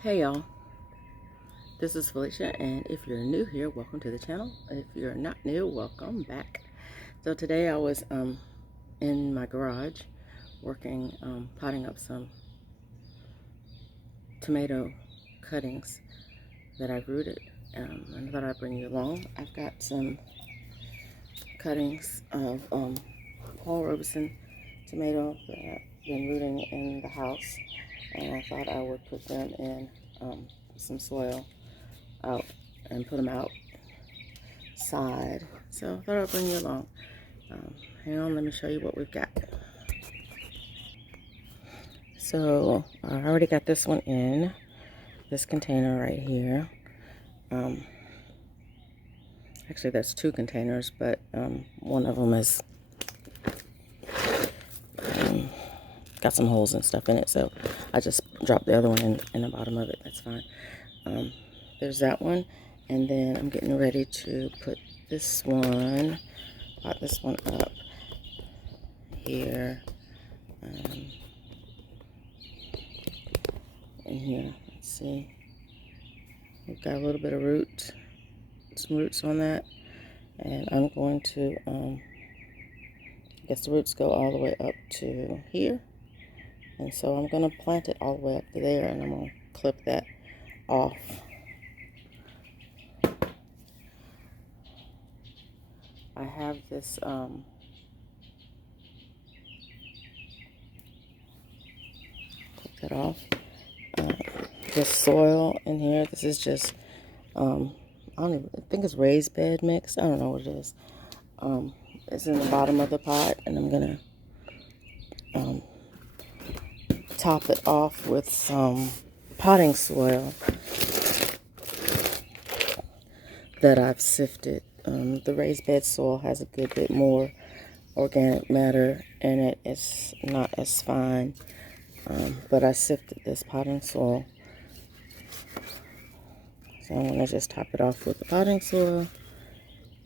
Hey y'all, this is Felicia, and if you're new here, welcome to the channel. If you're not new, welcome back. So today I was in my garage working, potting up some tomato cuttings that I've rooted, and I thought I'd bring you along. I've got some cuttings of Paul Robeson tomato that I've been rooting in the house, and I thought I would put them in some soil out and put them outside. So I thought I'd bring you along. Hang on, let me show you what we've got. So I already got this one in this container right here. Actually, there's two containers, but one of them is got some holes and stuff in it, so I just dropped the other one in the bottom of it. That's fine. There's that one, and then I'm getting ready to put this one, pot this one up here, in here. Let's see. We've got a little bit of some roots on that, and I'm going to, I guess the roots go all the way up to here, and so I'm going to plant it all the way up to there, and I'm going to clip that off. I have this clip that off. This soil in here, this is just I think it's raised bed mix. I don't know what it is. It's in the bottom of the pot, and I'm gonna top it off with some potting soil that I've sifted. The raised bed soil has a good bit more organic matter in it. It's not as fine, but I sifted this potting soil. So I'm going to just top it off with the potting soil.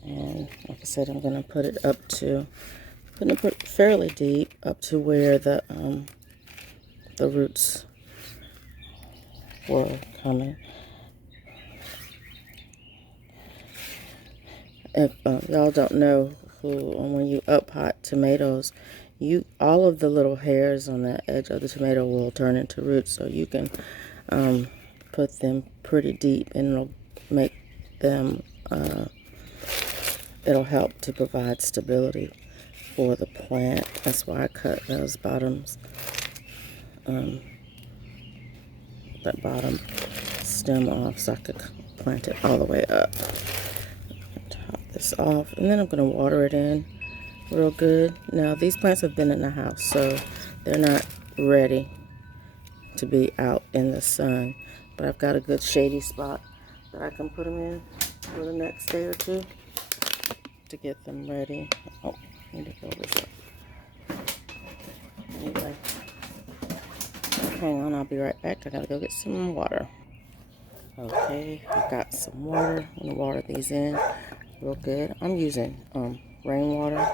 And like I said, I'm going to put it fairly deep up to where the roots were coming. If y'all don't know, when you up pot tomatoes, all of the little hairs on the edge of the tomato will turn into roots, so you can put them pretty deep, and it'll make them it'll help to provide stability for the plant. That's why I cut those bottoms, that bottom stem off, so I could plant it all the way up. Top this off, and then I'm going to water it in real good. Now these plants have been in the house, so they're not ready to be out in the sun, but I've got a good shady spot that I can put them in for the next day or two to get them ready. Oh, I need to fill this up. Anyway, hang on, I'll be right back. I gotta go get some water. Okay, I've got some water. I'm gonna water these in real good. I'm using rainwater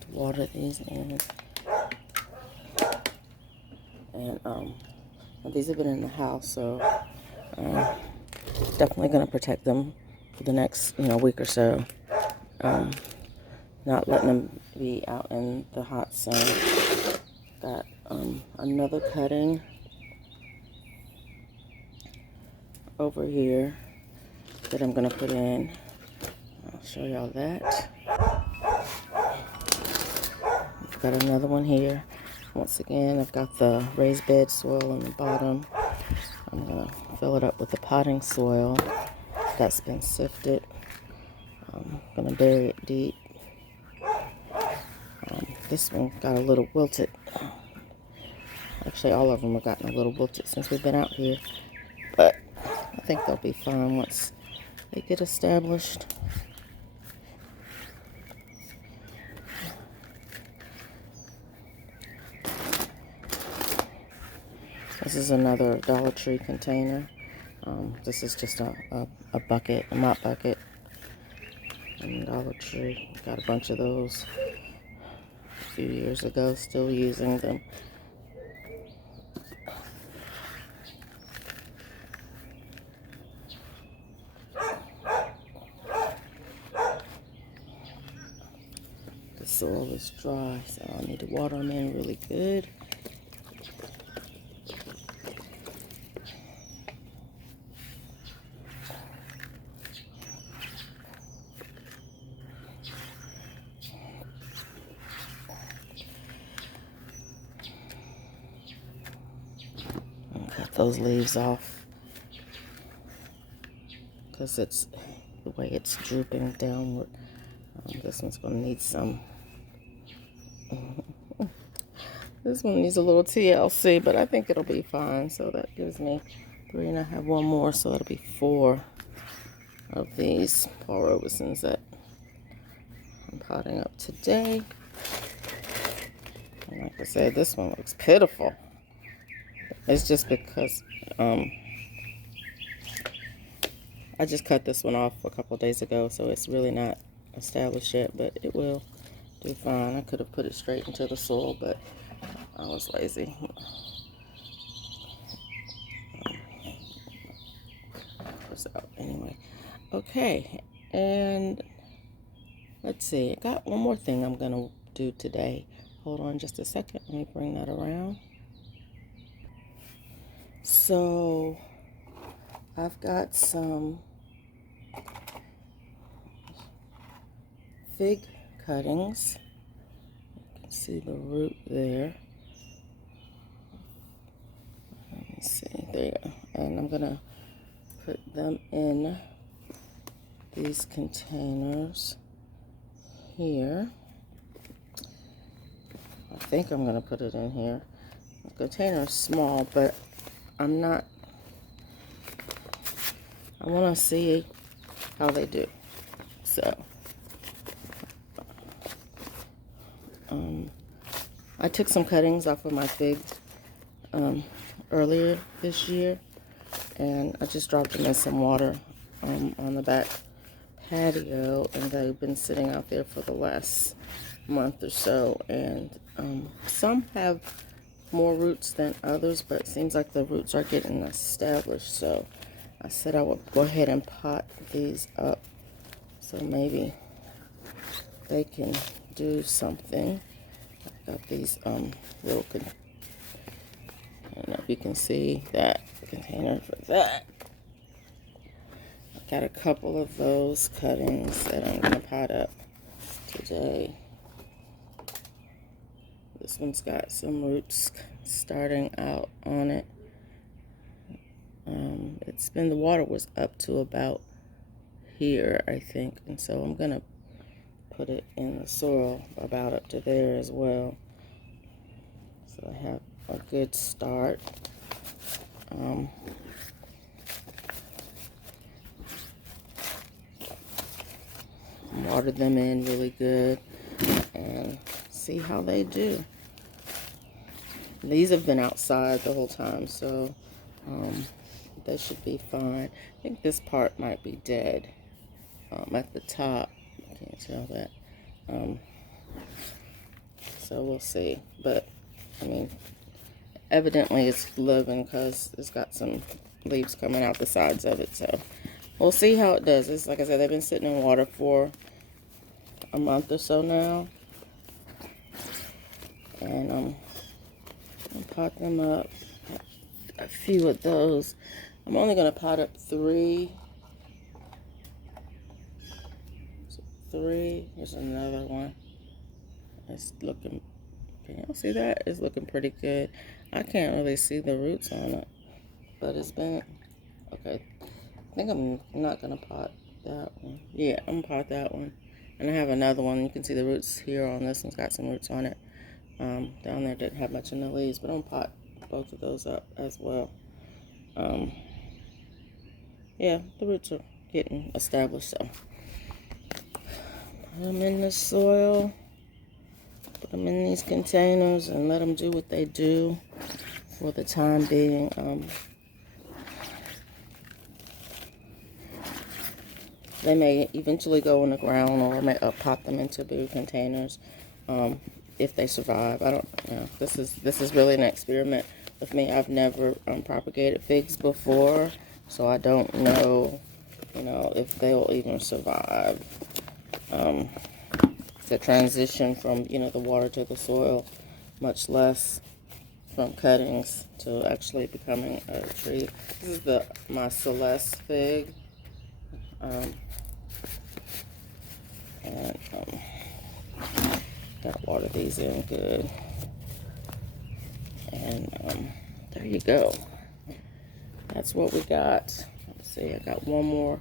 to water these in. And these have been in the house, so definitely going to protect them for the next week or so. Not letting them be out in the hot sun. Got another cutting over here that I'm going to put in. I'll show y'all that. I've got another one here. Once again, I've got the raised bed soil in the bottom. I'm going to fill it up with the potting soil that's been sifted. I'm going to bury it deep. This one got a little wilted. Actually, all of them have gotten a little wilted since we've been out here. But I think they'll be fine once they get established. This is another Dollar Tree container. This is just a bucket, a mop bucket. And Dollar Tree, got a bunch of those a few years ago, still using them. The soil is dry, so I need to water them in really good. Cut those leaves off because it's the way it's drooping downward. This one's going to need some. This one needs a little TLC, but I think it'll be fine. So that gives me 3, and I have one more, so that'll be 4 of these Paul Robesons that I'm potting up today. And like I said, this one looks pitiful. It's just because I just cut this one off a couple days ago, so it's really not established yet, but it will do fine. I could have put it straight into the soil, but I was lazy. This out anyway. Okay, and let's see. I got one more thing I'm gonna do today. Hold on just a second. Let me bring that around. So I've got some fig cuttings. You can see the root there. Let me see. There you go. And I'm gonna put them in these containers here. I think I'm gonna put it in here. The container is small, but I want to see how they do. So I took some cuttings off of my figs earlier this year, and I just dropped them in some water on the back patio, and they've been sitting out there for the last month or so, and some have more roots than others, but it seems like the roots are getting established. So I said I would go ahead and pot these up so maybe they can do something. I've got these little I don't know if you can see that container for that. I've got a couple of those cuttings that I'm going to pot up today. This one's got some roots starting out on it. The water was up to about here, I think, and so I'm gonna put it in the soil about up to there as well. So I have a good start. Water them in really good and see how they do. These have been outside the whole time, so they should be fine. I think this part might be dead at the top. I can't tell that. So we'll see. But, I mean, evidently it's living because it's got some leaves coming out the sides of it. So we'll see how it does. It's, like I said, they've been sitting in water for a month or so now. And I'll pot them up. A few of those. I'm only going to pot up 3. So 3. Here's another one. It's looking, can y'all see that? It's looking pretty good. I can't really see the roots on it, but it's been, okay. I think I'm not going to pot that one. Yeah, I'm going to pot that one. And I have another one. You can see the roots here on this one's got some roots on it. Down there didn't have much in the leaves, but I'm going to pot both of those up as well. Yeah, the roots are getting established, so put them in the soil, put them in these containers, and let them do what they do for the time being. They may eventually go in the ground, or I may pop them into bigger containers if they survive. I don't know. This is really an experiment with me. I've never propagated figs before, so I don't know, if they'll even survive. If the transition from, you know, the water to the soil, much less from cuttings to actually becoming a tree. This is my Celeste fig. And gotta water these in good. And there you go. That's what we got. Let's see, I got one more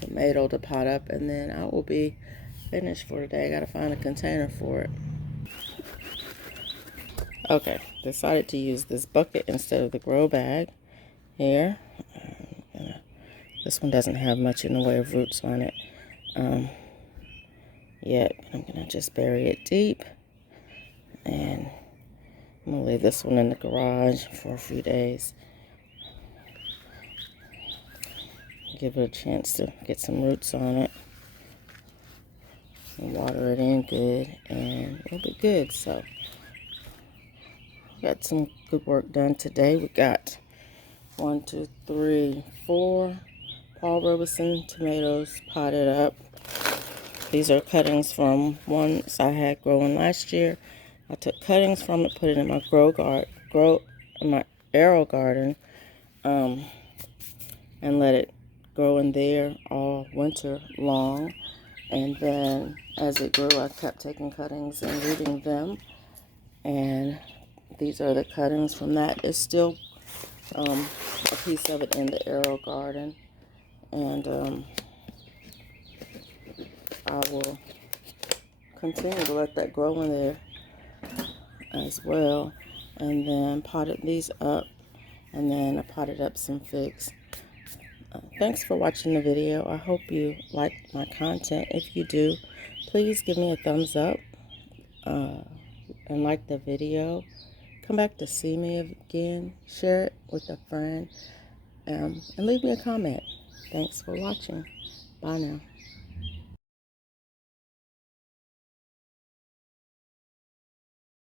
tomato to pot up, and then I will be finished for today. I gotta find a container for it. Okay, decided to use this bucket instead of the grow bag here. This one doesn't have much in the way of roots on it yet. I'm gonna just bury it deep, and I'm gonna leave this one in the garage for a few days. Give it a chance to get some roots on it. And water it in good, and it'll be good. So, got some good work done today. We got 1, 2, 3, 4 Paul Robeson tomatoes potted up. These are cuttings from ones I had growing last year. I took cuttings from it, put it in my my arrow garden, and let it grow in there all winter long. And then as it grew, I kept taking cuttings and rooting them. And these are the cuttings from that. There's still a piece of it in the arrow garden. And I will continue to let that grow in there as well. And then potted these up. And then I potted up some figs. Thanks for watching the video. I hope you like my content. If you do, please give me a thumbs up and like the video. Come back to see me again. Share it with a friend. And leave me a comment. Thanks for watching. Bye now.